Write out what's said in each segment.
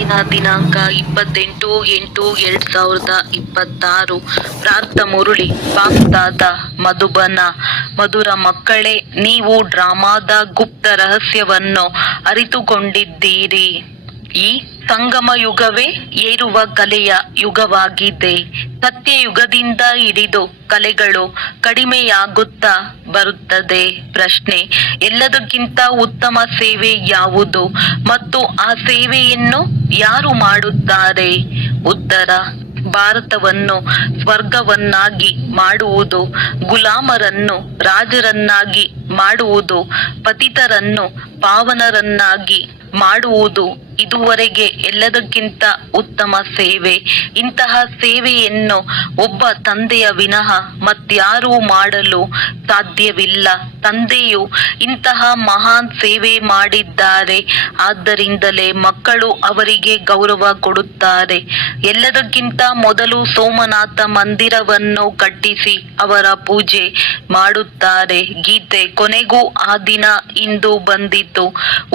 ಇಂದಿನ ದಿನಾಂಕ 28/8/2026. ಪ್ರಾರ್ಥ ಮುರಳಿ ಬಾಗ್ದಾದ ಮಧುಬನ. ಮಧುರ ಮಕ್ಕಳೇ, ನೀವು ಡ್ರಾಮಾದ ಗುಪ್ತ ರಹಸ್ಯವನ್ನು ಅರಿತುಕೊಂಡಿದ್ದೀರಿ. ಈ ಸಂಗಮ ಯುಗವೇ ಏರುವ ಕಲೆಯ ಯುಗವಾಗಿದೆ. ಸತ್ಯಯುಗದಿಂದ ಹಿಡಿದು ಕಲೆಗಳು ಕಡಿಮೆಯಾಗುತ್ತಾ ಬರುತ್ತದೆ. ಪ್ರಶ್ನೆ: ಎಲ್ಲದಕ್ಕಿಂತ ಉತ್ತಮ ಸೇವೆ ಯಾವುದು ಮತ್ತು ಆ ಸೇವೆಯನ್ನು ಯಾರು ಮಾಡುತ್ತಾರೆ? ಉತ್ತರ: ಭಾರತವನ್ನು ಸ್ವರ್ಗವನ್ನಾಗಿ ಮಾಡುವುದು, ಗುಲಾಮರನ್ನು ರಾಜರನ್ನಾಗಿ ಮಾಡುವುದು, ಪತಿತರನ್ನು ಪಾವನರನ್ನಾಗಿ ಮಾಡುವುದು ಇದುವರೆಗೆ ಎಲ್ಲದಕ್ಕಿಂತ ಉತ್ತಮ ಸೇವೆ. ಇಂತಹ ಸೇವೆಯನ್ನು ಒಬ್ಬ ತಂದೆಯ ವಿನಃ ಮತ್ಯಾರೂ ಮಾಡಲು ಸಾಧ್ಯವಿಲ್ಲ. ತಂದೆಯು ಇಂತಹ ಮಹಾನ್ ಸೇವೆ ಮಾಡಿದ್ದಾರೆ. ಆದ್ದರಿಂದಲೇ ಮಕ್ಕಳು ಅವರಿಗೆ ಗೌರವ ಕೊಡುತ್ತಾರೆ. ಎಲ್ಲದಕ್ಕಿಂತ ಮೊದಲು ಸೋಮನಾಥ ಮಂದಿರವನ್ನು ಕಟ್ಟಿಸಿ ಅವರ ಪೂಜೆ ಮಾಡುತ್ತಾರೆ. ಗೀತೆ: ಕೊನೆಗೂ ಆ ದಿನ ಇಂದು ಬಂದಿತು.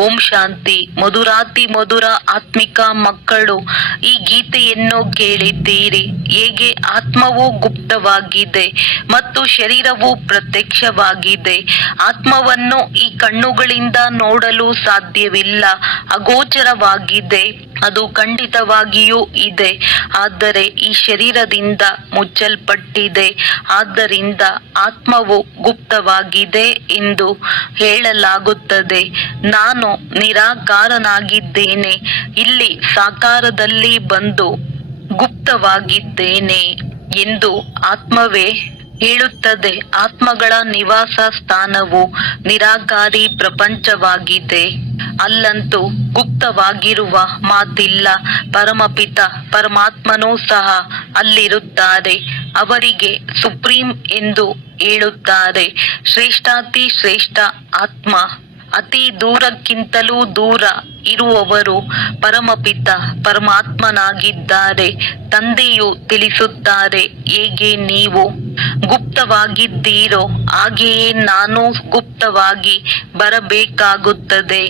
ಓಂ ಶಾಂತಿ. ಮಧುರಾತಿ ಮಧುರ ಆತ್ಮಿಕ ಮಕ್ಕಳು, ಈ ಗೀತೆಯನ್ನು ಕೇಳಿದ್ದೀರಿ. ಹೇಗೆ ಆತ್ಮವು ಗುಪ್ತವಾಗಿದೆ ಮತ್ತು ಶರೀರವು ಪ್ರತ್ಯಕ್ಷವಾಗಿದೆ. ಆತ್ಮವನ್ನು ಈ ಕಣ್ಣುಗಳಿಂದ ನೋಡಲು ಸಾಧ್ಯವಿಲ್ಲ, ಅಗೋಚರವಾಗಿದೆ. ಅದು ಖಂಡಿತವಾಗಿಯೂ ಇದೆ, ಆದರೆ ಈ ಶರೀರದಿಂದ ಮುಚ್ಚಲ್ಪಟ್ಟಿದೆ. ಆದ್ದರಿಂದ ಆತ್ಮವು ಗುಪ್ತವಾಗಿದೆ ಎಂದು ಹೇಳಲಾಗುತ್ತದೆ. ನಾನು ನಿರಾಕಾರನಾಗಿದ್ದೇನೆ, ಇಲ್ಲಿ ಸಾಕಾರದಲ್ಲಿ ಬಂದು ಗುಪ್ತವಾಗಿದ್ದೇನೆ ಎಂದು ಆತ್ಮವೇ ಹೇಳುತ್ತದೆ. ಆತ್ಮಗಳ ನಿವಾಸ ಸ್ಥಾನವು ನಿರಾಕಾರಿ ಪ್ರಪಂಚವಾಗಿದೆ. ಅಲ್ಲಂತೂ ಗುಪ್ತವಾಗಿರುವ ಮಾತಿಲ್ಲ. ಪರಮಪಿತ ಪರಮಾತ್ಮನೂ ಸಹ ಅಲ್ಲಿರುತ್ತಾರೆ. ಅವರಿಗೆ ಸುಪ್ರೀಂ ಎಂದು ಹೇಳುತ್ತಾರೆ. ಶ್ರೇಷ್ಠಾತಿ ಶ್ರೇಷ್ಠ ಆತ್ಮ, ಅತಿ ದೂರಕ್ಕಿಂತಲೂ ದೂರ ಇರುವವರು ಪರಮಪಿತ ಪರಮಾತ್ಮನಾಗಿದ್ದಾರೆ. ತಂದೆಯು ತಿಳಿಸುತ್ತಾರೆ, ಹೇಗೆ ನೀವು ಗುಪ್ತವಾಗಿದ್ದೀರೋ ಹಾಗೆಯೇ ನಾನು ಗುಪ್ತವಾಗಿ ಬರಬೇಕಾಗುತ್ತದೆ.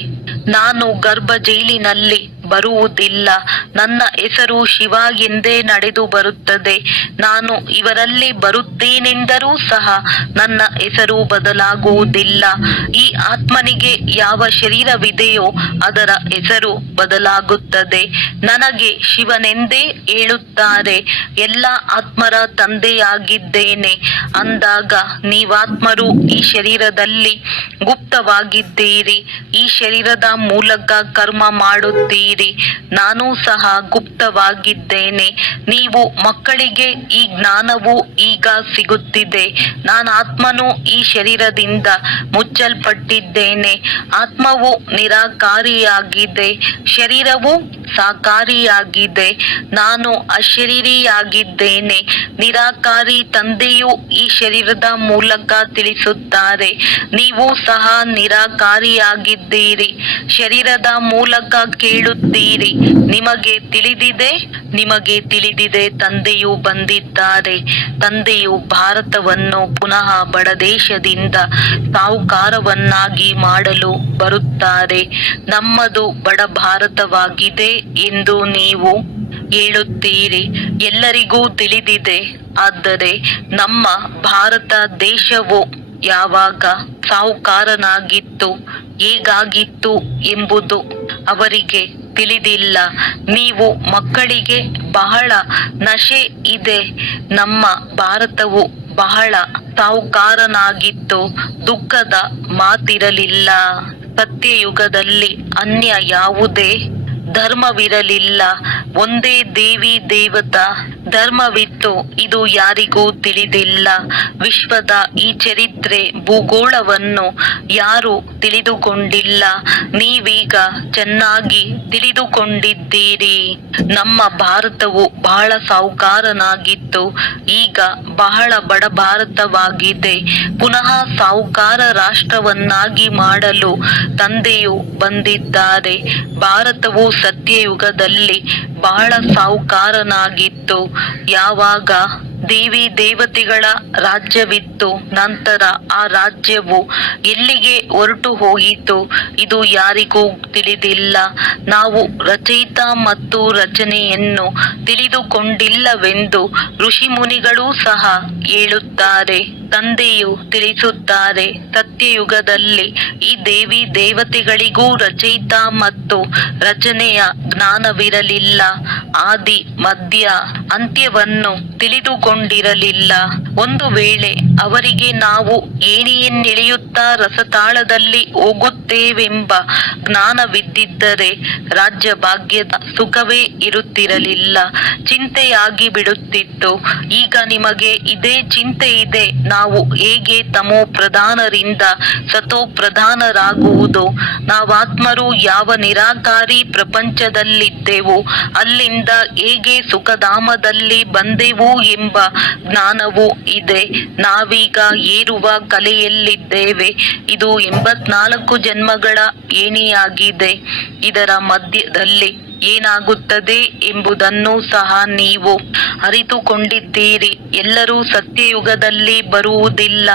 ನಾನು ಗರ್ಭ ಜೈಲಿನಲ್ಲಿ ಬರುವುದಿಲ್ಲ. ನನ್ನ ಹೆಸರು ಶಿವ ಎಂದೇ ನಡೆದು ಬರುತ್ತದೆ. ನಾನು ಇವರಲ್ಲಿ ಬರುತ್ತೇನೆಂದರೂ ಸಹ ನನ್ನ ಹೆಸರು ಬದಲಾಗುವುದಿಲ್ಲ. ಈ ಆತ್ಮನಿಗೆ ಯಾವ ಶರೀರವಿದೆಯೋ ಅದರ ಹೆಸರು ಬದಲಾಗುತ್ತದೆ. ನನಗೆ ಶಿವನೆಂದೇ ಹೇಳುತ್ತಾರೆ. ಎಲ್ಲ ಆತ್ಮರ ತಂದೆಯಾಗಿದ್ದೇನೆ ಅಂದಾಗ ನೀವಾತ್ಮರು ಈ ಶರೀರದಲ್ಲಿ ಗುಪ್ತವಾಗಿದ್ದೀರಿ. ಈ ಶರೀರದ ಮೂಲಕ ಕರ್ಮ ಮಾಡುತ್ತೀರಿ. ನಾನು ಸಹ ಗುಪ್ತವಾಗಿದ್ದೇನೆ. ನೀವು ಮಕ್ಕಳಿಗೆ ಈ ಜ್ಞಾನವು ಈಗ ಸಿಗುತ್ತಿದೆ. ನಾನಾತ್ಮನು ಈ ಶರೀರದಿಂದ ಮುಚ್ಚಲ್ಪಟ್ಟಿದ್ದೇನೆ. ಆತ್ಮವು ನಿರಾಕಾರಿಯಾಗಿದೆ, ಶರೀರವು ಸಾಕಾರಿಯಾಗಿದೆ. ನಾನು ಅಶರೀರಿಯಾಗಿದ್ದೇನೆ. ನಿರಾಕಾರಿ ತಂದೆಯು ಈ ಶರೀರದ ಮೂಲಕ ತಿಳಿಸುತ್ತಾರೆ. ನೀವು ಸಹ ನಿರಾಕಾರಿಯಾಗಿದ್ದೀರಿ. ಶರೀರದ ಮೂಲಕ ಕೇಳುತ್ತೀರಿ. ನಿಮಗೆ ತಿಳಿದಿದೆ ತಂದೆಯು ಬಂದಿದ್ದಾರೆ. ತಂದೆಯು ಭಾರತವನ್ನು ಪುನಃ ಬಡದೇಶದಿಂದ ಸಾಹುಕಾರವನ್ನಾಗಿ ಮಾಡಲು ಬರುತ್ತಾರೆ. ನಮ್ಮದು ಬಡ ಭಾರತವಾಗಿದೆ ಎಂದು ನೀವು ಹೇಳುತ್ತೀರಿ. ಎಲ್ಲರಿಗೂ ತಿಳಿದಿದೆ. ಆದರೆ ನಮ್ಮ ಭಾರತ ದೇಶವು ಯಾವಾಗ ಸಾಹುಕಾರನಾಗಿತ್ತು, ಹೇಗಾಗಿತ್ತು ಎಂಬುದು ಅವರಿಗೆ ತಿಳಿದಿಲ್ಲ. ನೀವು ಮಕ್ಕಳಿಗೆ ಬಹಳ ನಶೆ ಇದೆ. ನಮ್ಮ ಭಾರತವು ಬಹಳ ಸಾಹುಕಾರನಾಗಿತ್ತು. ದುಃಖದ ಮಾತಿರಲಿಲ್ಲ. ಸತ್ಯಯುಗದಲ್ಲಿ ಅನ್ಯ ಯಾವುದೇ ಧರ್ಮವಿರಲಿಲ್ಲ. ಒಂದೇ ದೇವಿ ದೇವತಾ ಧರ್ಮವಿತ್ತು. ಇದು ಯಾರಿಗೂ ತಿಳಿದಿಲ್ಲ. ವಿಶ್ವದ ಈ ಚರಿತ್ರೆ ಭೂಗೋಳವನ್ನು ಯಾರು ತಿಳಿದುಕೊಂಡಿಲ್ಲ. ನೀವೀಗ ಚೆನ್ನಾಗಿ ತಿಳಿದುಕೊಂಡಿದ್ದೀರಿ. ನಮ್ಮ ಭಾರತವು ಬಹಳ ಸಾಹುಕಾರನಾಗಿತ್ತು. ಈಗ ಬಹಳ ಬಡ ಭಾರತವಾಗಿದೆ. ಪುನಃ ಸಾಹುಕಾರ ರಾಷ್ಟ್ರವನ್ನಾಗಿ ಮಾಡಲು ತಂದೆಯು ಬಂದಿದ್ದಾರೆ. ಭಾರತವು ಸತ್ಯಯುಗದಲ್ಲಿ ಬಹಳ ಸಾಹುಕಾರನಾಗಿತ್ತು. ಯಾವಾಗ ದೇವಿ ದೇವತೆಗಳ ರಾಜ್ಯವಿತ್ತು. ನಂತರ ಆ ರಾಜ್ಯವು ಎಲ್ಲಿಗೆ ಹೊರಟು ಹೋಯಿತು ಇದು ಯಾರಿಗೂ ತಿಳಿದಿಲ್ಲ. ನಾವು ರಚಯಿತ ಮತ್ತು ರಚನೆಯನ್ನು ತಿಳಿದುಕೊಂಡಿಲ್ಲವೆಂದು ಋಷಿಮುನಿಗಳೂ ಸಹ ಹೇಳುತ್ತಾರೆ. ತಂದೆಯು ತಿಳಿಸುತ್ತಾರೆ, ಸತ್ಯಯುಗದಲ್ಲಿ ಈ ದೇವಿ ದೇವತೆಗಳಿಗೂ ರಚಯಿತ ಮತ್ತು ರಚನೆಯ ಜ್ಞಾನವಿರಲಿಲ್ಲ. ಆದಿ ಮಧ್ಯ ಅಂತ್ಯವನ್ನು ತಿಳಿದುಕೊಂಡಿರಲಿಲ್ಲ. ಒಂದು ವೇಳೆ ಅವರಿಗೆ ನಾವು ಏಣಿಯನ್ನಿಳಿಯುತ್ತಾ ರಸತಾಳದಲ್ಲಿ ಹೋಗುತ್ತೇವೆಂಬ ಜ್ಞಾನವಿದ್ದಿದ್ದರೆ ರಾಜ್ಯ ಭಾಗ್ಯದ ಸುಖವೇ ಇರುತ್ತಿರಲಿಲ್ಲ, ಚಿಂತೆಯಾಗಿ ಬಿಡುತ್ತಿತ್ತು. ಈಗ ನಿಮಗೆ ಇದೇ ಚಿಂತೆ ಇದೆ, ನಾವು ಹೇಗೆ ತಮೋ ಪ್ರಧಾನರಿಂದ ಸತೋ ಪ್ರಧಾನರಾಗುವುದು, ನಾವಾತ್ಮರು ಯಾವ ನಿರಾಕಾರಿ ಪ್ರಪಂಚದಲ್ಲಿದ್ದೆವು ಅಲ್ಲಿಂದ ಹೇಗೆ ಸುಖಧಾಮದಲ್ಲಿ ಬಂದೆವು ಎಂಬ ಜ್ಞಾನವೂ ಇದೆ. ನಾವೀಗ ಏರುವ ಕಲೆಯಲ್ಲಿದ್ದೇವೆ. ಇದು 84 ಜನ್ಮಗಳ ಏಣಿಯಾಗಿದೆ. ಇದರ ಮಧ್ಯದಲ್ಲಿ ಏನಾಗುತ್ತದೆ ಎಂಬುದನ್ನು ಸಹ ನೀವು ಅರಿತುಕೊಂಡಿದ್ದೀರಿ. ಎಲ್ಲರೂ ಸತ್ಯಯುಗದಲ್ಲಿ ಬರುವುದಿಲ್ಲ.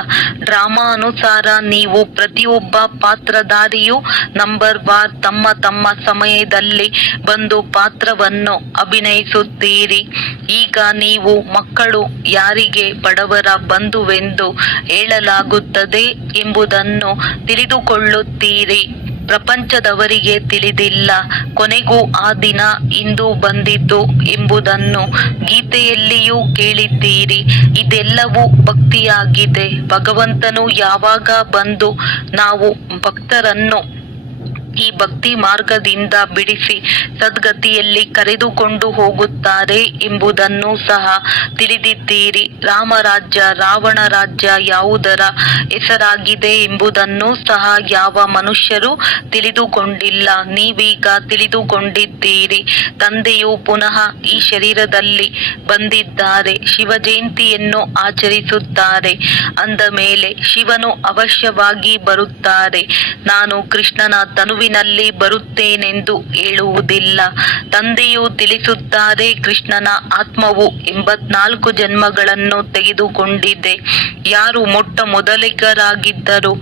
ಡ್ರಾಮಾ ಅನುಸಾರ ನೀವು ಪ್ರತಿಯೊಬ್ಬ ಪಾತ್ರಧಾರಿಯು ನಂಬರ್ ವಾರ್ ತಮ್ಮ ತಮ್ಮ ಸಮಯದಲ್ಲಿ ಬಂದು ಪಾತ್ರವನ್ನು ಅಭಿನಯಿಸುತ್ತೀರಿ. ಈಗ ನೀವು ಮಕ್ಕಳು ಯಾರಿಗೆ ಬಡವರ ಬಂಧುವೆಂದು ಹೇಳಲಾಗುತ್ತದೆ ಎಂಬುದನ್ನು ತಿಳಿದುಕೊಳ್ಳುತ್ತೀರಿ. ಪ್ರಪಂಚದವರಿಗೆ ತಿಳಿದಿಲ್ಲ. ಕೊನೆಗೂ ಆ ದಿನ ಇಂದು ಬಂದಿತು ಎಂಬುದನ್ನು ಗೀತೆಯಲ್ಲಿಯೂ ಕೇಳಿದ್ದೀರಿ. ಇದೆಲ್ಲವೂ ಭಕ್ತಿಯಾಗಿದೆ. ಭಗವಂತನು ಯಾವಾಗ ಬಂದು ನಾವು ಭಕ್ತರನ್ನು ಈ ಭಕ್ತಿ ಮಾರ್ಗದಿಂದ ಬಿಡಿಸಿ ಸದ್ಗತಿಯಲ್ಲಿ ಕರೆದುಕೊಂಡು ಹೋಗುತ್ತಾರೆ ಎಂಬುದನ್ನು ಸಹ ತಿಳಿದಿದ್ದೀರಿ. ರಾಮರಾಜ್ಯ ರಾವಣ ರಾಜ್ಯ ಯಾವುದರ ಹೆಸರಾಗಿದೆ ಎಂಬುದನ್ನು ಸಹ ಯಾವ ಮನುಷ್ಯರು ತಿಳಿದುಕೊಂಡಿಲ್ಲ. ನೀವೀಗ ತಿಳಿದುಕೊಂಡಿದ್ದೀರಿ. ತಂದೆಯು ಪುನಃ ಈ ಶರೀರದಲ್ಲಿ ಬಂದಿದ್ದಾರೆ. ಶಿವ ಜಯಂತಿಯನ್ನು ಆಚರಿಸುತ್ತಾರೆ. ಅಂದ ಮೇಲೆ ಶಿವನು ಅವಶ್ಯವಾಗಿ ಬರುತ್ತಾರೆ. ನಾನು ಕೃಷ್ಣನ ತನುವಿನಲ್ಲಿ ಬರುತ್ತೇನೆಂದು ಹೇಳುವುದಿಲ್ಲ. ತಂದೆಯು ತಿಳಿಸುತ್ತಾರೆ, ಕೃಷ್ಣನ ಆತ್ಮವು 84 ಜನ್ಮಗಳನ್ನು ತೆಗೆದುಕೊಂಡಿದೆ. ಯಾರು ಮೊಟ್ಟ ಮೊದಲಿಗರಾಗಿದ್ದರು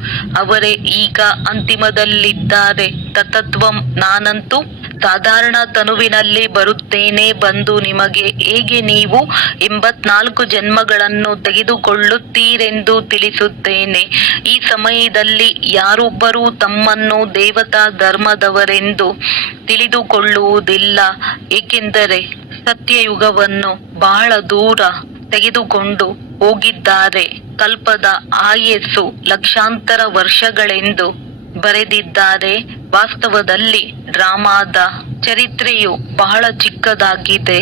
ಅವರೇ ಈಗ ಅಂತಿಮದಲ್ಲಿದ್ದಾರೆ. ತತತ್ವಂ ನಾನಂತೂ ಸಾಧಾರಣ ತನುವಿನಲ್ಲಿ ಬರುತ್ತೇನೆ. ಬಂದು ನಿಮಗೆ ಹೇಗೆ ನೀವು 84 ಜನ್ಮಗಳನ್ನು ತೆಗೆದುಕೊಳ್ಳುತ್ತೀರೆಂದು ತಿಳಿಸುತ್ತೇನೆ. ಈ ಸಮಯದಲ್ಲಿ ಯಾರೊಬ್ಬರೂ ತಮ್ಮನ್ನು ದೇವತಾ ಧರ್ಮದವರೆಂದು ತಿಳಿದುಕೊಳ್ಳುವುದಿಲ್ಲ. ಏಕೆಂದರೆ ಸತ್ಯಯುಗವನ್ನು ಬಹಳ ದೂರ ತೆಗೆದುಕೊಂಡು ಹೋಗಿದ್ದಾರೆ. ಕಲ್ಪದ ಆಯಸ್ಸು ಲಕ್ಷಾಂತರ ವರ್ಷಗಳೆಂದು ಬರೆದಿದ್ದಾರೆ. ವಾಸ್ತವದಲ್ಲಿ ಡ್ರಾಮಾದ ಚರಿತ್ರೆಯು ಬಹಳ ಚಿಕ್ಕದಾಗಿದೆ.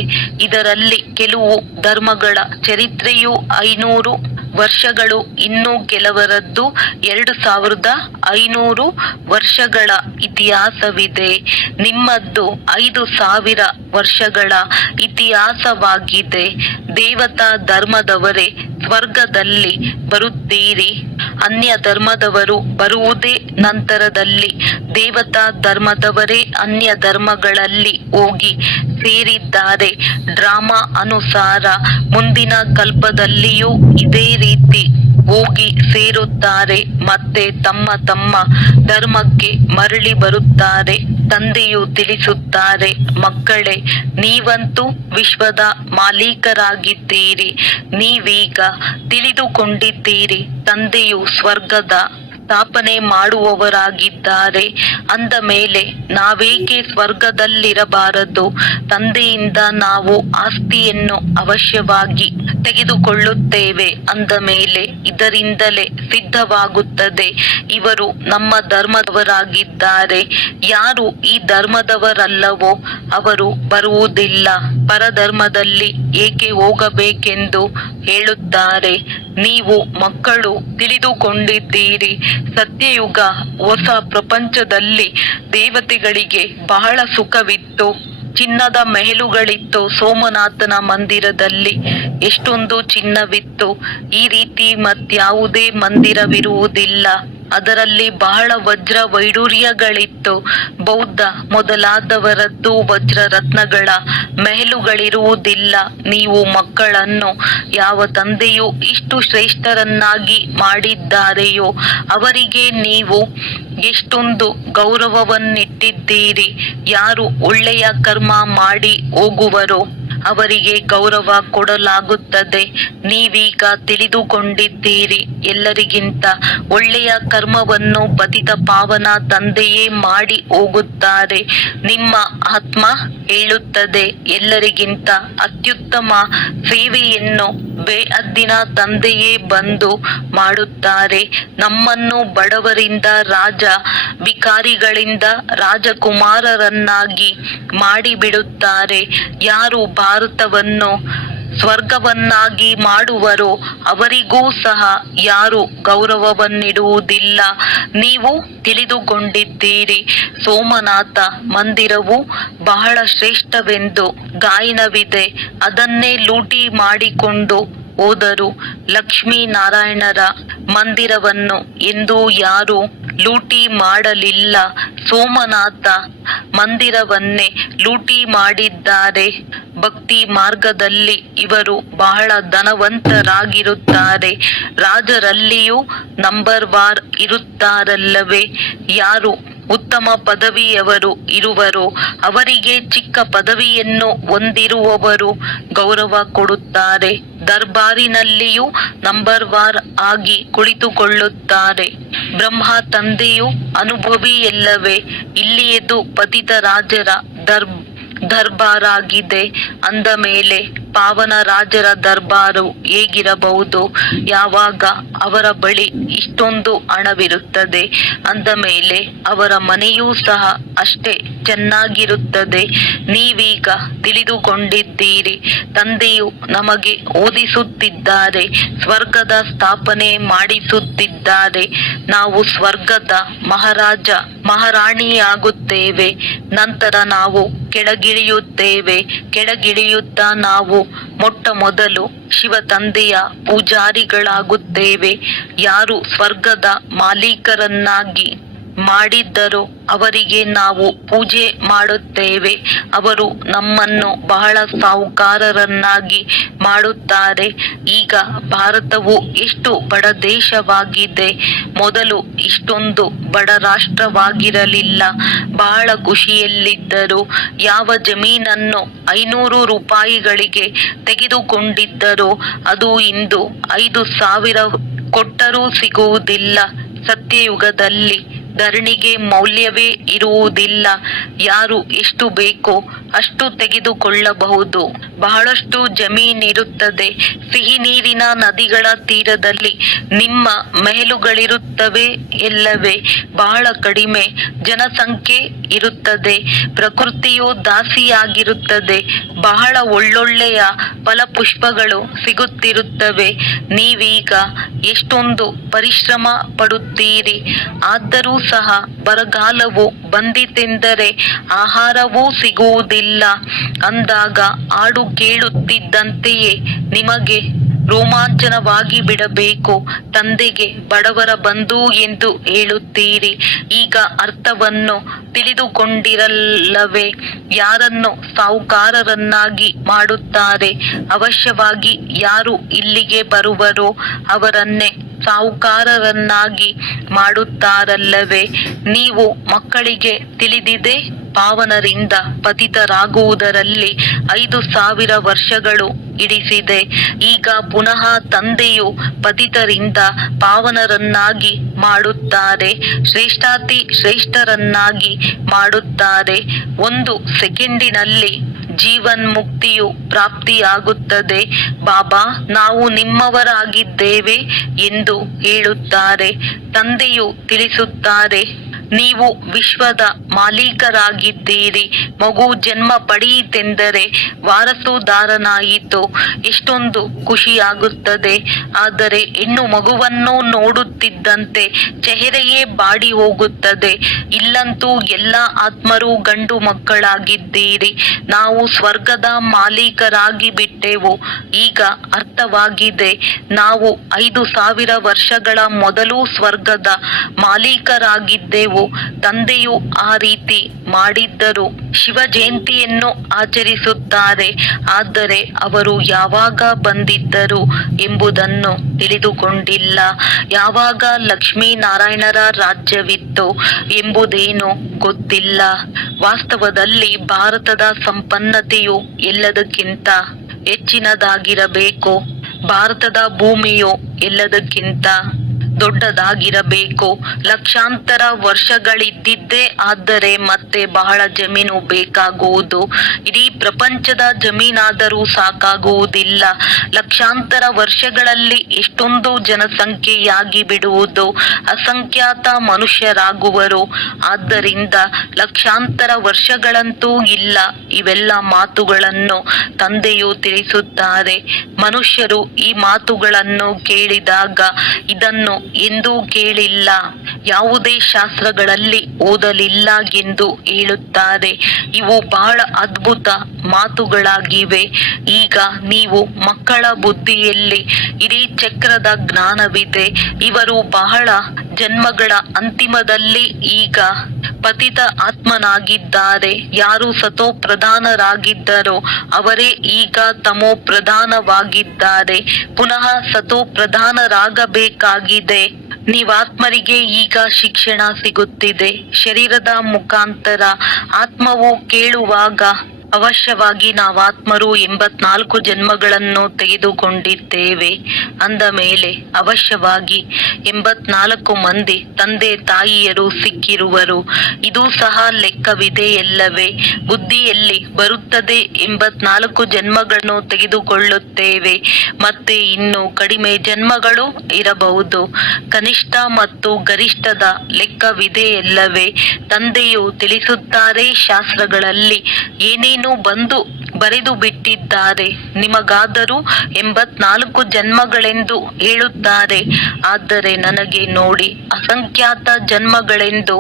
ಇದರಲ್ಲಿ ಕೆಲವು ಧರ್ಮಗಳ ಚರಿತ್ರೆಯು 500 ವರ್ಷಗಳು, ಇನ್ನು ಕೆಲವರದ್ದು 2500 ವರ್ಷಗಳ ಇತಿಹಾಸವಿದೆ. ನಿಮ್ಮದ್ದು 5000 ವರ್ಷಗಳ ಇತಿಹಾಸವಾಗಿದೆ. ದೇವತಾ ಧರ್ಮದವರೇ ಸ್ವರ್ಗದಲ್ಲಿ ಬರುತ್ತೀರಿ. ಅನ್ಯ ಧರ್ಮದವರು ಬರುವುದೇ ನಂತರದಲ್ಲಿ. ದೇವತಾ ಧರ್ಮದವರೇ ಅನ್ಯ ಧರ್ಮಗಳಲ್ಲಿ ಹೋಗಿ ಸೇರಿದ್ದಾರೆ. ಡ್ರಾಮಾ ಅನುಸಾರ ಮುಂದಿನ ಕಲ್ಪದಲ್ಲಿಯೂ ಇದೇ ರೀತಿ ಹೋಗಿ ಸೇರುತ್ತಾರೆ. ಮತ್ತೆ ತಮ್ಮ ತಮ್ಮ ಧರ್ಮಕ್ಕೆ ಮರಳಿ ಬರುತ್ತಾರೆ. ತಂದೆಯು ತಿಳಿಸುತ್ತಾರೆ, ಮಕ್ಕಳೇ, ನೀವಂತೂ ವಿಶ್ವದ ಮಾಲೀಕರಾಗಿದ್ದೀರಿ. ನೀವೀಗ ತಿಳಿದುಕೊಂಡಿದ್ದೀರಿ, ತಂದೆಯು ಸ್ವರ್ಗದ ಸ್ಥಾಪನೆ ಮಾಡುವವರಾಗಿದ್ದಾರೆ. ಅಂದ ಮೇಲೆ ನಾವೇಕೆ ಸ್ವರ್ಗದಲ್ಲಿರಬಾರದು? ತಂದೆಯಿಂದ ನಾವು ಆಸ್ತಿಯನ್ನು ಅವಶ್ಯವಾಗಿ ತೆಗೆದುಕೊಳ್ಳುತ್ತೇವೆ. ಅಂದ ಮೇಲೆ ಇದರಿಂದಲೇ ಸಿದ್ಧವಾಗುತ್ತದೆ, ಇವರು ನಮ್ಮ ಧರ್ಮದವರಾಗಿದ್ದಾರೆ. ಯಾರು ಈ ಧರ್ಮದವರಲ್ಲವೋ ಅವರು ಬರುವುದಿಲ್ಲ. ಪರಧರ್ಮದಲ್ಲಿ ಏಕೆ ಹೋಗಬೇಕೆಂದು ಹೇಳುತ್ತಾರೆ. ನೀವು ಮಕ್ಕಳು ತಿಳಿದುಕೊಂಡಿದ್ದೀರಿ. ಸತ್ಯಯುಗ ಹೊಸ ಪ್ರಪಂಚದಲ್ಲಿ ದೇವತೆಗಳಿಗೆ ಬಹಳ ಸುಖವಿತ್ತು. ಚಿನ್ನದ ಮೆಹಲುಗಳಿತ್ತು. ಸೋಮನಾಥನ ಮಂದಿರದಲ್ಲಿ ಎಷ್ಟೊಂದು ಚಿನ್ನವಿತ್ತು. ಈ ರೀತಿ ಮತ್ಯಾವುದೇ ಮಂದಿರವಿರುವುದಿಲ್ಲ. ಅದರಲ್ಲಿ ಬಹಳ ವಜ್ರ ವೈಡೂರ್ಯಗಳಿತ್ತು. ಬೌದ್ಧ ಮೊದಲಾದವರದ್ದು ವಜ್ರ ರತ್ನಗಳ ಮೆಹಲುಗಳಿರುವುದಿಲ್ಲ. ನೀವು ಮಕ್ಕಳನ್ನು ಯಾವ ತಂದೆಯು ಇಷ್ಟು ಶ್ರೇಷ್ಠರನ್ನಾಗಿ ಮಾಡಿದ್ದಾರೆಯೋ ಅವರಿಗೆ ನೀವು ಎಷ್ಟೊಂದು ಗೌರವವನ್ನಿಟ್ಟಿದ್ದೀರಿ. ಯಾರು ಒಳ್ಳೆಯ ಕರ್ಮ ಮಾಡಿ ಹೋಗುವರೋ ಅವರಿಗೆ ಗೌರವ ಕೊಡಲಾಗುತ್ತದೆ. ನೀವೀಗ ತಿಳಿದುಕೊಂಡಿದ್ದೀರಿ, ಎಲ್ಲರಿಗಿಂತ ಒಳ್ಳೆಯ ಕರ್ಮವನ್ನು ಪತಿತ ಪಾವನ ತಂದೆಯೇ ಮಾಡಿ ಹೋಗುತ್ತಾರೆ. ನಿಮ್ಮ ಆತ್ಮ ಹೇಳುತ್ತದೆ, ಎಲ್ಲರಿಗಿಂತ ಅತ್ಯುತ್ತಮ ಸೇವೆಯನ್ನು ಬೇಅದ್ದಿನ ತಂದೆಯೇ ಬಂದು ಮಾಡುತ್ತಾರೆ. ನಮ್ಮನ್ನು ಬಡವರಿಂದ ರಾಜ, ಭಿಕಾರಿಗಳಿಂದ ರಾಜಕುಮಾರರನ್ನಾಗಿ ಮಾಡಿಬಿಡುತ್ತಾರೆ. ಯಾರು ಭಾರತವನ್ನು ಸ್ವರ್ಗವನ್ನಾಗಿ ಮಾಡುವರೋ ಅವರಿಗೂ ಸಹ ಯಾರು ಗೌರವವನ್ನಿಡುವುದಿಲ್ಲ. ನೀವು ತಿಳಿದುಕೊಂಡಿದ್ದೀರಿ, ಸೋಮನಾಥ ಮಂದಿರವು ಬಹಳ ಶ್ರೇಷ್ಠವೆಂದು ಗಾಯನವಿದೆ. ಅದನ್ನೇ ಲೂಟಿ ಮಾಡಿಕೊಂಡು ಹೋದರು. ಲಕ್ಷ್ಮೀನಾರಾಯಣರ ಮಂದಿರವನ್ನು ಎಂದೂ ಯಾರೂ ಲೂಟಿ ಮಾಡಲಿಲ್ಲ. ಸೋಮನಾಥ ಮಂದಿರವನ್ನೇ ಲೂಟಿ ಮಾಡಿದ್ದಾರೆ. ಭಕ್ತಿ ಮಾರ್ಗದಲ್ಲಿ ಇವರು ಬಹಳ ಧನವಂತರಾಗಿರುತ್ತಾರೆ. ರಾಜರಲ್ಲಿಯೂ ನಂಬರ್ ವಾರ್ ಇರುತ್ತಾರಲ್ಲವೇ. ಯಾರು ಉತ್ತಮ ಪದವಿಯವರು ಇರುವರೋ ಅವರಿಗೆ ಚಿಕ್ಕ ಪದವಿಯನ್ನು ಹೊಂದಿರುವವರು ಗೌರವ ಕೊಡುತ್ತಾರೆ. ದರ್ಬಾರಿನಲ್ಲಿಯೂ ನಂಬರ್ ವಾರ್ ಆಗಿ ಕುಳಿತುಕೊಳ್ಳುತ್ತಾರೆ. ಬ್ರಹ್ಮ ತಂದೆಯು ಅನುಭವಿಯಲ್ಲವೇ. ಇಲ್ಲಿಯದು ಪತಿತ ರಾಜರ ದರ್ಬಾರಾಗಿದೆ ಅಂದ ಮೇಲೆ ಪಾವನ ರಾಜರ ದರ್ಬಾರು ಹೇಗಿರಬಹುದು? ಯಾವಾಗ ಅವರ ಬಳಿ ಇಷ್ಟೊಂದು ಹಣವಿರುತ್ತದೆ ಅಂದ ಮೇಲೆ ಅವರ ಮನೆಯೂ ಸಹ ಅಷ್ಟೇ ಚೆನ್ನಾಗಿರುತ್ತದೆ. ನೀವೀಗ ತಿಳಿದುಕೊಂಡಿದ್ದೀರಿ, ತಂದೆಯು ನಮಗೆ ಓದಿಸುತ್ತಿದ್ದಾರೆ, ಸ್ವರ್ಗದ ಸ್ಥಾಪನೆ ಮಾಡಿಸುತ್ತಿದ್ದಾರೆ. ನಾವು ಸ್ವರ್ಗದ ಮಹಾರಾಜ ಮಹಾರಾಣಿಯಾಗುತ್ತೇವೆ. ನಂತರ ನಾವು ಕೆಳಗಿಳಿಯುತ್ತೇವೆ. ಕೆಳಗಿಳಿಯುತ್ತಾ ನಾವು ಮೊಟ್ಟ ಮೊದಲು ಶಿವ ತಂದೆಯ ಪೂಜಾರಿಗಳಾಗುತ್ತೇವೆ. ಯಾರು ಸ್ವರ್ಗದ ಮಾಲೀಕರನ್ನಾಗಿ ಮಾಡಿದ್ದರೋ ಅವರಿಗೆ ನಾವು ಪೂಜೆ ಮಾಡುತ್ತೇವೆ. ಅವರು ನಮ್ಮನ್ನು ಬಹಳ ಸಾಹುಕಾರರನ್ನಾಗಿ ಮಾಡುತ್ತಾರೆ. ಈಗ ಭಾರತವು ಎಷ್ಟು ಬಡ ದೇಶವಾಗಿದೆ. ಮೊದಲು ಇಷ್ಟೊಂದು ಬಡ ರಾಷ್ಟ್ರವಾಗಿರಲಿಲ್ಲ. ಬಹಳ ಖುಷಿಯಲ್ಲಿದ್ದರು. ಯಾವ ಜಮೀನನ್ನು 500 ರೂಪಾಯಿಗಳಿಗೆ ತೆಗೆದುಕೊಂಡಿದ್ದರೋ ಅದು ಇಂದು 5,000 ಕೊಟ್ಟರೂ ಸಿಗುವುದಿಲ್ಲ. ಸತ್ಯಯುಗದಲ್ಲಿ ಧರಣಿಗೆ ಮೌಲ್ಯವೇ ಇರುವುದಿಲ್ಲ. ಯಾರು ಎಷ್ಟು ಬೇಕೋ ಅಷ್ಟು ತೆಗೆದುಕೊಳ್ಳಬಹುದು. ಬಹಳಷ್ಟು ಜಮೀನಿರುತ್ತದೆ. ಸಿಹಿ ನೀರಿನ ನದಿಗಳ ತೀರದಲ್ಲಿ ನಿಮ್ಮ ಮೆಹಲುಗಳಿರುತ್ತವೆ ಎಲ್ಲವೇ. ಬಹಳ ಕಡಿಮೆ ಜನಸಂಖ್ಯೆ ಇರುತ್ತದೆ. ಪ್ರಕೃತಿಯು ದಾಸಿಯಾಗಿರುತ್ತದೆ. ಬಹಳ ಒಳ್ಳೊಳ್ಳೆಯ ಫಲಪುಷ್ಪಗಳು ಸಿಗುತ್ತಿರುತ್ತವೆ. ನೀವೀಗ ಎಷ್ಟೊಂದು ಪರಿಶ್ರಮ ಪಡುತ್ತೀರಿ. ಆದರೂ ಸಹ ಬರಗಾಲವು ಬಂದಿತೆಂದರೆ ಆಹಾರವೂ ಸಿಗುವುದಿಲ್ಲ ಅಂದಾಗ ಹಾಡು ಕೇಳುತ್ತಿದ್ದಂತೆಯೇ ನಿಮಗೆ ರೋಮಾಂಚನವಾಗಿ ಬಿಡಬೇಕು. ತಂದೆಗೆ ಬಡವರ ಬಂಧು ಎಂದು ಹೇಳುತ್ತೀರಿ. ಈಗ ಅರ್ಥವನ್ನು ತಿಳಿದುಕೊಂಡಿರಲ್ಲವೇ. ಯಾರನ್ನು ಸಾಹುಕಾರರನ್ನಾಗಿ ಮಾಡುತ್ತಾರೆ? ಅವಶ್ಯವಾಗಿ ಯಾರು ಇಲ್ಲಿಗೆ ಬರುವರೋ ಅವರನ್ನೇ ಸಾಹುಕಾರರನ್ನಾಗಿ ಮಾಡುತ್ತಾರಲ್ಲವೇ. ನೀವು ಮಕ್ಕಳಿಗೆ ತಿಳಿದಿದೆ, ಪಾವನರಿಂದ ಪತಿತರಾಗುವುದರಲ್ಲಿ 5,000 ವರ್ಷಗಳು ಹಿಡಿಸಿದೆ. ಈಗ ಪುನಃ ತಂದೆಯು ಪತಿತರಿಂದ ಪಾವನರನ್ನಾಗಿ ಮಾಡುತ್ತಾರೆ. ಶ್ರೇಷ್ಠಾತಿ ಶ್ರೇಷ್ಠರನ್ನಾಗಿ ಮಾಡುತ್ತಾರೆ. 1 ಸೆಕೆಂಡಿನಲ್ಲಿ ಜೀವನ್ಮುಕ್ತಿಯು ಪ್ರಾಪ್ತಿಯಾಗುತ್ತದೆ. ಬಾಬಾ, ನಾವು ನಿಮ್ಮವರಾಗಿದ್ದೇವೆ ಎಂದು ಹೇಳುತ್ತಾರೆ. ತಂದೆಯು ತಿಳಿಸುತ್ತಾರೆ, ನೀವು ವಿಶ್ವದ ಮಾಲೀಕರಾಗಿದ್ದೀರಿ. ಮಗು ಜನ್ಮ ಪಡೆಯಿತೆಂದರೆ ವಾರಸುದಾರನಾಯಿತು. ಎಷ್ಟೊಂದು ಖುಷಿಯಾಗುತ್ತದೆ. ಆದರೆ ಹೆಣ್ಣು ಮಗುವನ್ನು ನೋಡುತ್ತಿದ್ದಂತೆ ಚೆಹರೆಯೇ ಬಾಡಿ ಹೋಗುತ್ತದೆ. ಇಲ್ಲಂತೂ ಎಲ್ಲ ಆತ್ಮರು ಗಂಡು ಮಕ್ಕಳಾಗಿದ್ದೀರಿ. ನಾವು ಸ್ವರ್ಗದ ಮಾಲೀಕರಾಗಿ ಬಿಟ್ಟೆವು. ತಿಳಿದುಕೊಂಡೆವು. ಈಗ ಅರ್ಥವಾಗಿದೆ. ನಾವು 5,000 ವರ್ಷಗಳ ಮೊದಲು ಸ್ವರ್ಗದ ಮಾಲೀಕರಾಗಿದ್ದೆವು. ತಂದೆಯು ಆ ರೀತಿ ಮಾಡಿದ್ದರು. ಶಿವ ಜಯಂತಿಯನ್ನು ಆಚರಿಸುತ್ತಾರೆ. ಆದರೆ ಅವರು ಯಾವಾಗ ಬಂದಿದ್ದರು ಎಂಬುದನ್ನು ತಿಳಿದುಕೊಂಡಿಲ್ಲ. ಯಾವಾಗ ಲಕ್ಷ್ಮೀನಾರಾಯಣರ ರಾಜ್ಯವಿತ್ತು ಎಂಬುದೇನು ಗೊತ್ತಿಲ್ಲ. ವಾಸ್ತವದಲ್ಲಿ ಭಾರತದ ಸಂಪನ್ನತೆಯು ಎಲ್ಲದಕ್ಕಿಂತ ಹೆಚ್ಚಿನದಾಗಿರಬೇಕು. ಭಾರತದ ಭೂಮಿಯು ಎಲ್ಲದಕ್ಕಿಂತ ದೊಡ್ಡದಾಗಿರಬೇಕು. ಲಕ್ಷಾಂತರ ವರ್ಷಗಳಿದ್ದಿದ್ದೇ ಆದರೆ ಮತ್ತೆ ಬಹಳ ಜಮೀನು ಬೇಕಾಗುವುದು. ಇಡೀ ಪ್ರಪಂಚದ ಜಮೀನಾದರೂ ಸಾಕಾಗುವುದಿಲ್ಲ. ಲಕ್ಷಾಂತರ ವರ್ಷಗಳಲ್ಲಿ ಎಷ್ಟೊಂದು ಜನಸಂಖ್ಯೆಯಾಗಿ ಬಿಡುವುದು. ಅಸಂಖ್ಯಾತ ಮನುಷ್ಯರಾಗುವರು. ಆದ್ದರಿಂದ ಲಕ್ಷಾಂತರ ವರ್ಷಗಳಂತೂ ಇಲ್ಲ. ಇವೆಲ್ಲ ಮಾತುಗಳನ್ನು ತಂದೆಯು ತಿಳಿಸುತ್ತಾರೆ. ಮನುಷ್ಯರು ಈ ಮಾತುಗಳನ್ನು ಕೇಳಿದಾಗ ಇದನ್ನು ಎಂದೂ ಕೇಳಿಲ್ಲ, ಯಾವುದೇ ಶಾಸ್ತ್ರಗಳಲ್ಲಿ ಓದಲಿಲ್ಲ ಎಂದು ಹೇಳುತ್ತಾರೆ. ಇವು ಬಹಳ ಅದ್ಭುತ ಮಾತುಗಳಾಗಿವೆ. ಈಗ ನೀವು ಮಕ್ಕಳ ಬುದ್ಧಿಯಲ್ಲಿ ಇಡೀ ಚಕ್ರದ ಜ್ಞಾನವಿದೆ. ಇವರು ಬಹಳ ಜನ್ಮಗಳ ಅಂತಿಮದಲ್ಲಿ ಈಗ ಪತಿತ ಆತ್ಮನಾಗಿದ್ದಾರೆ. ಯಾರು ಸತೋ ಪ್ರಧಾನರಾಗಿದ್ದರೋ ಅವರೇ ಈಗ ತಮೋ ಪ್ರಧಾನವಾಗಿದ್ದಾರೆ. ಪುನಃ ಸತೋ ಪ್ರಧಾನರಾಗಬೇಕಾಗಿದೆ. ನೀವಾತ್ಮರಿಗೆ ಈಗ ಶಿಕ್ಷಣ ಸಿಗುತ್ತಿದೆ. ಶರೀರದ ಮುಖಾಂತರ ಆತ್ಮವು ಕೇಳುವಾಗ ಅವಶ್ಯವಾಗಿ ನಾವಾತ್ಮರು 84 ಜನ್ಮಗಳನ್ನು ತೆಗೆದುಕೊಂಡಿದ್ದೇವೆ ಅಂದ ಮೇಲೆ ಅವಶ್ಯವಾಗಿ 84 ಮಂದಿ ತಂದೆ ತಾಯಿಯರು ಸಿಕ್ಕಿರುವರು. ಇದು ಸಹ ಲೆಕ್ಕವಿದೆ ಎಲ್ಲವೇ. ಬುದ್ಧಿಯಲ್ಲಿ ಬರುತ್ತದೆ 84 ಜನ್ಮಗಳನ್ನು ತೆಗೆದುಕೊಳ್ಳುತ್ತೇವೆ. ಮತ್ತೆ ಇನ್ನು ಕಡಿಮೆ ಜನ್ಮಗಳು ಇರಬಹುದು. ಕನಿಷ್ಠ ಮತ್ತು ಗರಿಷ್ಠದ ಲೆಕ್ಕವಿದೆ ಎಲ್ಲವೇ. ತಂದೆಯು ತಿಳಿಸುತ್ತಾರೆ, ಶಾಸ್ತ್ರಗಳಲ್ಲಿ ಏನೇನು ಬಂದು ಬರೆದು ಬಿಟ್ಟಿದ್ದಾರೆ. ನಿಮಗಾದರೂ 84 ಜನ್ಮಗಳೆಂದು ಹೇಳುತ್ತಾರೆ. ಆದರೆ ನನಗೆ ನೋಡಿ ಅಸಂಖ್ಯಾತ ಜನ್ಮಗಳೆಂದು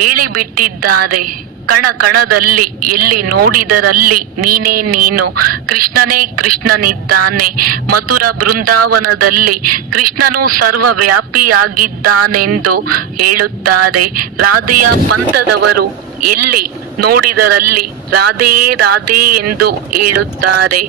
ಹೇಳಿಬಿಟ್ಟಿದ್ದಾರೆ. ಕಣ ಕಣದಲ್ಲಿ ಎಲ್ಲಿ ನೋಡಿದರಲ್ಲಿ ನೀನೇ ನೀನು. ಕೃಷ್ಣನೇ ಕೃಷ್ಣನಿದ್ದಾನೆ. ಮಥುರ ಬೃಂದಾವನದಲ್ಲಿ ಕೃಷ್ಣನು ಸರ್ವವ್ಯಾಪಿಯಾಗಿದ್ದಾನೆಂದು ಹೇಳುತ್ತಾರೆ. ರಾಧೆಯ ಪಂಥದವರು ಎಲ್ಲಿ ನೋಡಿದರಲ್ಲಿ ರಾಧೆಯೇ ರಾಧೆ ಎಂದು ಹೇಳುತ್ತಾರೆ.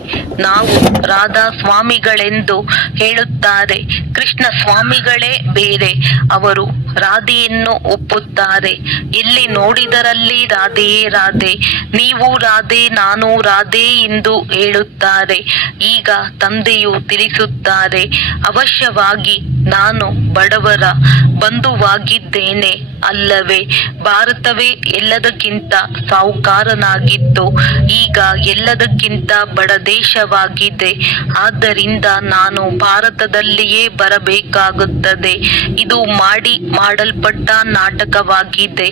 ನಾವು ರಾಧಾ ಸ್ವಾಮಿಗಳೆಂದು ಹೇಳುತ್ತಾರೆ. ಕೃಷ್ಣ ಸ್ವಾಮಿಗಳೇ ಬೇರೆ. ಅವರು ರಾಧೆಯನ್ನು ಒಪ್ಪುತ್ತಾರೆ. ಎಲ್ಲಿ ನೋಡಿದರಲ್ಲಿ ರಾಧೆಯೇ ರಾಧೆ. ನೀವು ರಾಧೆ, ನಾನು ರಾಧೆ ಎಂದು ಹೇಳುತ್ತಾರೆ. ಈಗ ತಂದೆಯು ತಿಳಿಸುತ್ತಾರೆ, ಅವಶ್ಯವಾಗಿ ನಾನು ಬಡವರ ಬಂಧುವಾಗಿದ್ದೇನೆ ಅಲ್ಲವೇ. ಭಾರತವೇ ಎಲ್ಲದಕ್ಕಿಂತ ಸಾಹುಕಾರನಾಗಿತ್ತು. ಈಗ ಎಲ್ಲದಕ್ಕಿಂತ ಬಡ ದೇಶವಾಗಿದೆ. ಆದ್ದರಿಂದ ನಾನು ಭಾರತದಲ್ಲಿಯೇ ಬರಬೇಕಾಗುತ್ತದೆ. ಇದು ಮಾಡಲ್ಪಟ್ಟ ನಾಟಕವಾಗಿದೆ.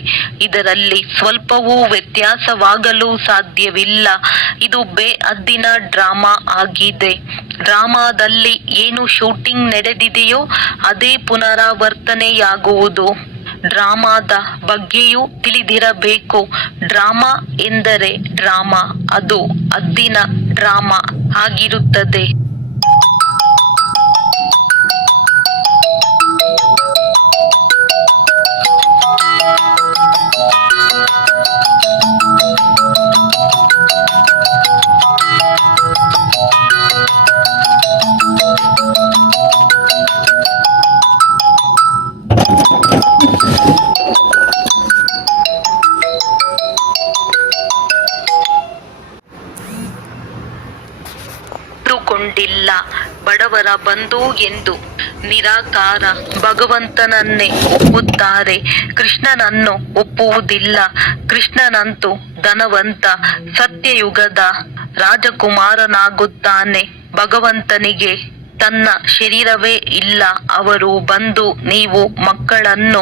ಇದರಲ್ಲಿ ಸ್ವಲ್ಪವೂ ವ್ಯತ್ಯಾಸವಾಗಲು ಸಾಧ್ಯವಿಲ್ಲ. ಇದು ಬೇಹದ್ದಿನ ಡ್ರಾಮಾ ಆಗಿದೆ. ಡ್ರಾಮಾದಲ್ಲಿ ಏನು ಶೂಟಿಂಗ್ ನಡೆದಿದೆಯೋ ಅದೇ ಪುನರಾವರ್ತನೆಯಾಗುವುದು. ಡ್ರಾಮಾದ ಬಗ್ಗೆಯೂ ತಿಳಿದಿರಬೇಕು. ಡ್ರಾಮಾ ಎಂದರೆ ಡ್ರಾಮಾ, ಅದು ಹದ್ದಿನ ಡ್ರಾಮಾ ಆಗಿರುತ್ತದೆ. ಕೊಂಡಿಲ್ಲ ಬಡವರ ಬಂಧು ಎಂದು. ನಿರಾಕಾರ ಭಗವಂತನನ್ನೇ ಒಪ್ಪುತ್ತಾರೆ, ಕೃಷ್ಣನನ್ನು ಒಪ್ಪುವುದಿಲ್ಲ. ಕೃಷ್ಣನಂತೂ ಧನವಂತ, ಸತ್ಯಯುಗದ ರಾಜಕುಮಾರನಾಗುತ್ತಾನೆ. ಭಗವಂತನಿಗೆ ತನ್ನ ಶರೀರವೇ ಇಲ್ಲ. ಅವರು ಬಂದು ನೀವು ಮಕ್ಕಳನ್ನು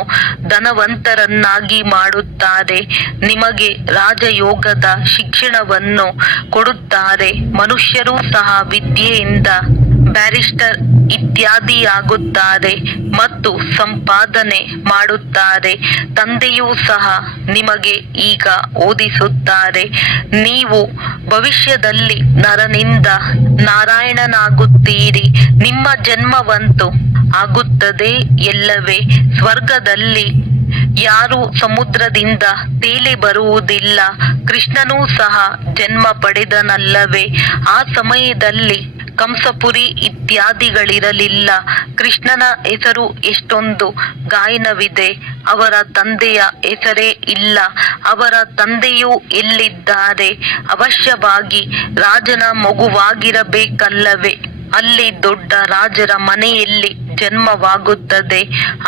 ಧನವಂತರನ್ನಾಗಿ ಮಾಡುತ್ತಾರೆ. ನಿಮಗೆ ರಾಜಯೋಗದ ಶಿಕ್ಷಣವನ್ನು ಕೊಡುತ್ತಾರೆ. ಮನುಷ್ಯರು ಸಹ ವಿದ್ಯೆಯಿಂದ ಬ್ಯಾರಿಸ್ಟರ್ ಇತ್ಯಾದಿಯಾಗುತ್ತಾರೆ ಮತ್ತು ಸಂಪಾದನೆ ಮಾಡುತ್ತಾರೆ. ತಂದೆಯೂ ಸಹ ನಿಮಗೆ ಈಗ ಓದಿಸುತ್ತಾರೆ. ನೀವು ಭವಿಷ್ಯದಲ್ಲಿ ನರನಿಂದ ನಾರಾಯಣನಾಗುತ್ತೀರಿ. ನಿಮ್ಮ ಜನ್ಮವಂತೂ ಆಗುತ್ತದೆ ಎಲ್ಲವೇ. ಸ್ವರ್ಗದಲ್ಲಿ ಯಾರು ಸಮುದ್ರದಿಂದ ತೇಲಿ ಬರುವುದಿಲ್ಲ. ಕೃಷ್ಣನೂ ಸಹ ಜನ್ಮ ಪಡೆದನಲ್ಲವೇ. ಆ ಸಮಯದಲ್ಲಿ ಕಂಸಪುರಿ ಇತ್ಯಾದಿಗಳಿರಲಿಲ್ಲ. ಕೃಷ್ಣನ ಹೆಸರು ಎಷ್ಟೊಂದು ಗಾಯನವಿದೆ. ಅವರ ತಂದೆಯ ಹೆಸರೇ ಇಲ್ಲ. ಅವರ ತಂದೆಯೂ ಎಲ್ಲಿದ್ದಾರೆ? ಅವಶ್ಯವಾಗಿ ರಾಜನ ಮಗುವಾಗಿರಬೇಕಲ್ಲವೇ. ಅಲ್ಲಿ ದೊಡ್ಡ ರಾಜರ ಮನೆಯಲ್ಲಿ ಜನ್ಮವಾಗುತ್ತದೆ.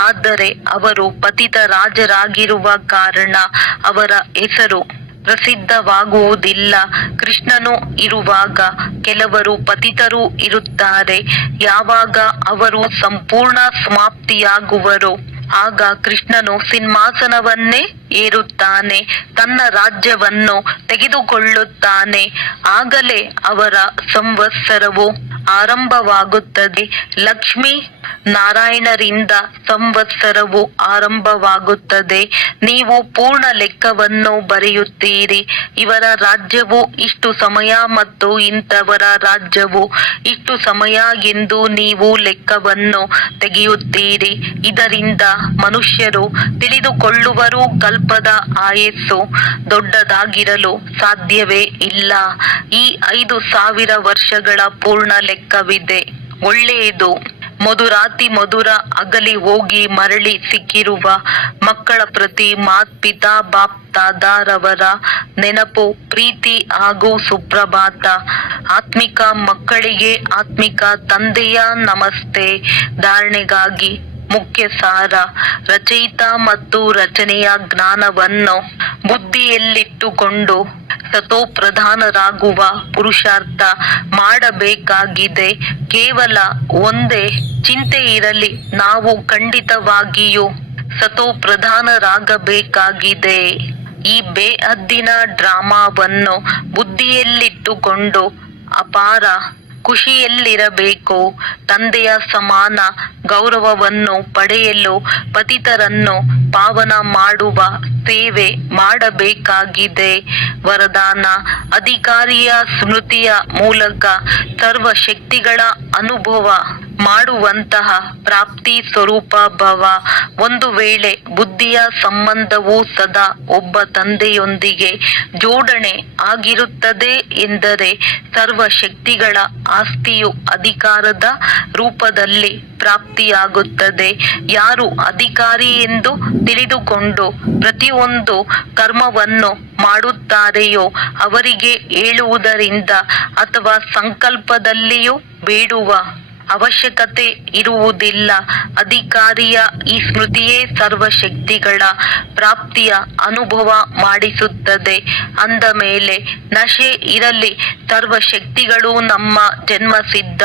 ಆದರೆ ಅವರು ಪತಿತ ರಾಜರಾಗಿರುವ ಕಾರಣ ಅವರ ಹೆಸರು ಪ್ರಸಿದ್ಧವಾಗುವುದಿಲ್ಲ. ಕೃಷ್ಣನು ಇರುವಾಗ ಕೆಲವರು ಪತಿತರೂ ಇರುತ್ತಾರೆ. ಯಾವಾಗ ಅವರು ಸಂಪೂರ್ಣ ಸಮಾಪ್ತಿಯಾಗುವರೋ ಆಗ ಕೃಷ್ಣನು ಸಿಂಹಾಸನವನ್ನೇ ಏರುತ್ತಾನೆ, ತನ್ನ ರಾಜ್ಯವನ್ನು ತೆಗೆದುಕೊಳ್ಳುತ್ತಾನೆ. ಆಗಲೇ ಅವರ ಸಂವತ್ಸರವು ಆರಂಭವಾಗುತ್ತದೆ. ಲಕ್ಷ್ಮೀ ನಾರಾಯಣರಿಂದ ಸಂವತ್ಸರವು ಆರಂಭವಾಗುತ್ತದೆ. ನೀವು ಪೂರ್ಣ ಲೆಕ್ಕವನ್ನು ಬರೆಯುತ್ತೀರಿ. ಇವರ ರಾಜ್ಯವು ಇಷ್ಟು ಸಮಯ ಮತ್ತು ಇಂಥವರ ರಾಜ್ಯವು ಇಷ್ಟು ಸಮಯ ಎಂದು ನೀವು ಲೆಕ್ಕವನ್ನು ತೆಗೆಯುತ್ತೀರಿ. ಇದರಿಂದ ಮನುಷ್ಯರು ತಿಳಿದುಕೊಳ್ಳುವರು, ಕಲ್ಪದ ಆಯಸ್ಸು ದೊಡ್ಡದಾಗಿರಲು ಸಾಧ್ಯವೇ ಇಲ್ಲ. ಈ 5,000 ವರ್ಷಗಳ ಪೂರ್ಣ ಲೆಕ್ಕವಿದೆ. ಒಳ್ಳೆಯದು. ಮಧುರಾತಿ ಮಧುರ ಅಗಲಿ ಹೋಗಿ ಮರಳಿ ಸಿಕ್ಕಿರುವ ಮಕ್ಕಳ ಪ್ರತಿ ಮಾತ್ಪಿತಾ ಬಾಪ್ ದಾದಾರವರ ನೆನಪು, ಪ್ರೀತಿ ಹಾಗೂ ಸುಪ್ರಭಾತ. ಆತ್ಮಿಕ ಮಕ್ಕಳಿಗೆ ಆತ್ಮಿಕ ತಂದೆಯ ನಮಸ್ತೆ. ಧಾರಣೆಗಾಗಿ ಮುಖ್ಯ ಸಾರ. ರಚಯಿತ ಮತ್ತು ರಚನೆಯ ಜ್ಞಾನವನ್ನು ಬುದ್ಧಿಯಲ್ಲಿಟ್ಟುಕೊಂಡು ಸತೋಪ್ರಧಾನರಾಗುವ ಪುರುಷಾರ್ಥ ಮಾಡಬೇಕಾಗಿದೆ. ಕೇವಲ ಒಂದೇ ಚಿಂತೆ ಇರಲಿ, ನಾವು ಖಂಡಿತವಾಗಿಯೂ ಸತೋಪ್ರಧಾನರಾಗಬೇಕಾಗಿದೆ. ಈ ಬೇಹದ್ದಿನ ಡ್ರಾಮಾವನ್ನು ಬುದ್ಧಿಯಲ್ಲಿಟ್ಟುಕೊಂಡು ಅಪಾರ ಖುಷಿಯಲ್ಲಿರಬೇಕು. ತಂದೆಯ ಸಮಾನ ಗೌರವವನ್ನು ಪಡೆಯಲು ಪತಿತರನ್ನು ಪಾವನ ಮಾಡುವ ಸೇವೆ ಮಾಡಬೇಕಾಗಿದೆ. ವರದಾನ: ಅಧಿಕಾರಿಯ ಸ್ಮೃತಿಯ ಮೂಲಕ ಸರ್ವ ಶಕ್ತಿಗಳ ಅನುಭವ ಮಾಡುವಂತಹ ಪ್ರಾಪ್ತಿ ಸ್ವರೂಪ ಭವ. ಒಂದು ವೇಳೆ ಬುದ್ಧಿಯ ಸಂಬಂಧವು ಸದಾ ಒಬ್ಬ ತಂದೆಯೊಂದಿಗೆ ಜೋಡಣೆ ಆಗಿರುತ್ತದೆ ಎಂದರೆ ಸರ್ವ ಶಕ್ತಿಗಳ ಆಸ್ತಿಯು ಅಧಿಕಾರದ ರೂಪದಲ್ಲಿ ಪ್ರಾಪ್ತಿಯಾಗುತ್ತದೆ. ಯಾರು ಅಧಿಕಾರಿ ಎಂದು ತಿಳಿದುಕೊಂಡು ಪ್ರತಿಯೊಂದು ಕರ್ಮವನ್ನು ಮಾಡುತ್ತಾರೆಯೋ ಅವರಿಗೆ ಹೇಳುವುದರಿಂದ ಅಥವಾ ಸಂಕಲ್ಪದಲ್ಲಿಯೂ ಬೇಡುವ ಅವಶ್ಯಕತೆ ಇರುವುದಿಲ್ಲ. ಅಧಿಕಾರಿಯ ಈ ಸ್ಮೃತಿಯೇ ಸರ್ವಶಕ್ತಿಗಳ ಪ್ರಾಪ್ತಿಯ ಅನುಭವ ಮಾಡಿಸುತ್ತದೆ. ಅಂದ ಮೇಲೆ ನಶೆ ಇರಲಿ, ಸರ್ವಶಕ್ತಿಗಳು ನಮ್ಮ ಜನ್ಮಸಿದ್ಧ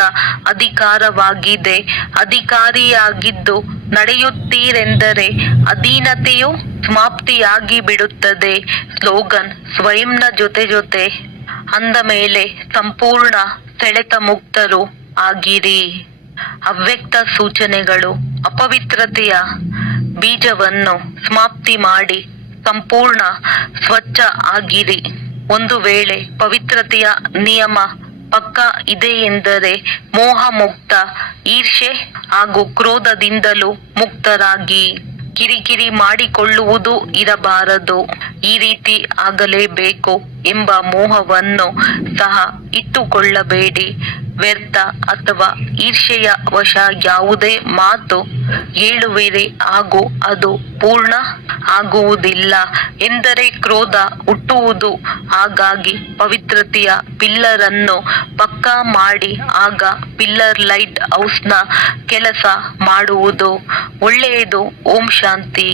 ಅಧಿಕಾರವಾಗಿದೆ. ಅಧಿಕಾರಿಯಾಗಿದ್ದು ನಡೆಯುತ್ತೀರೆಂದರೆ ಅಧೀನತೆಯು ಸಮಾಪ್ತಿಯಾಗಿ ಬಿಡುತ್ತದೆ. ಸ್ಲೋಗನ್: ಸ್ವಯಂನ ಜೊತೆ ಜೊತೆ. ಅಂದ ಮೇಲೆ ಸಂಪೂರ್ಣ ಸೆಳೆತ ಮುಕ್ತರು ಆಗಿರಿ. ಅವ್ಯಕ್ತ ಸೂಚನೆಗಳು: ಅಪವಿತ್ರತೆಯ ಬೀಜವನ್ನು ಸಮಾಪ್ತಿ ಮಾಡಿ ಸಂಪೂರ್ಣ ಸ್ವಚ್ಛ ಆಗಿರಿ. ಒಂದು ವೇಳೆ ಪವಿತ್ರತೆಯ ನಿಯಮ ಪಕ್ಕ ಇದೆ ಎಂದರೆ ಮೋಹ ಮುಕ್ತ, ಈರ್ಷೆ ಹಾಗೂ ಕ್ರೋಧದಿಂದಲೂ ಮುಕ್ತರಾಗಿ. ಕಿರಿಕಿರಿ ಮಾಡಿಕೊಳ್ಳುವುದು ಇರಬಾರದು. ಈ ರೀತಿ ಆಗಲೇಬೇಕು ಎಂಬ ಮೋಹವನ್ನು ಸಹ ಇಟ್ಟುಕೊಳ್ಳಬೇಡಿ. ವ್ಯರ್ಥ ಅಥವಾ ಈರ್ಷೆಯ ವಶ ಯಾವುದೇ ಮಾತು ಹೇಳುವಿರಿ ಹಾಗೂ ಅದು ಪೂರ್ಣ ಆಗುವುದಿಲ್ಲ ಎಂದರೆ ಕ್ರೋಧ ಹುಟ್ಟುವುದು. ಹಾಗಾಗಿ ಪವಿತ್ರತೆಯ ಪಿಲ್ಲರ್ ಅನ್ನು ಪಕ್ಕಾ ಮಾಡಿ ಆಗ ಪಿಲ್ಲರ್ ಲೈಟ್ ಹೌಸ್ನ ಕೆಲಸ ಮಾಡುವುದು ಒಳ್ಳೆಯದು. ಓಂ ಶಾಂತಿ.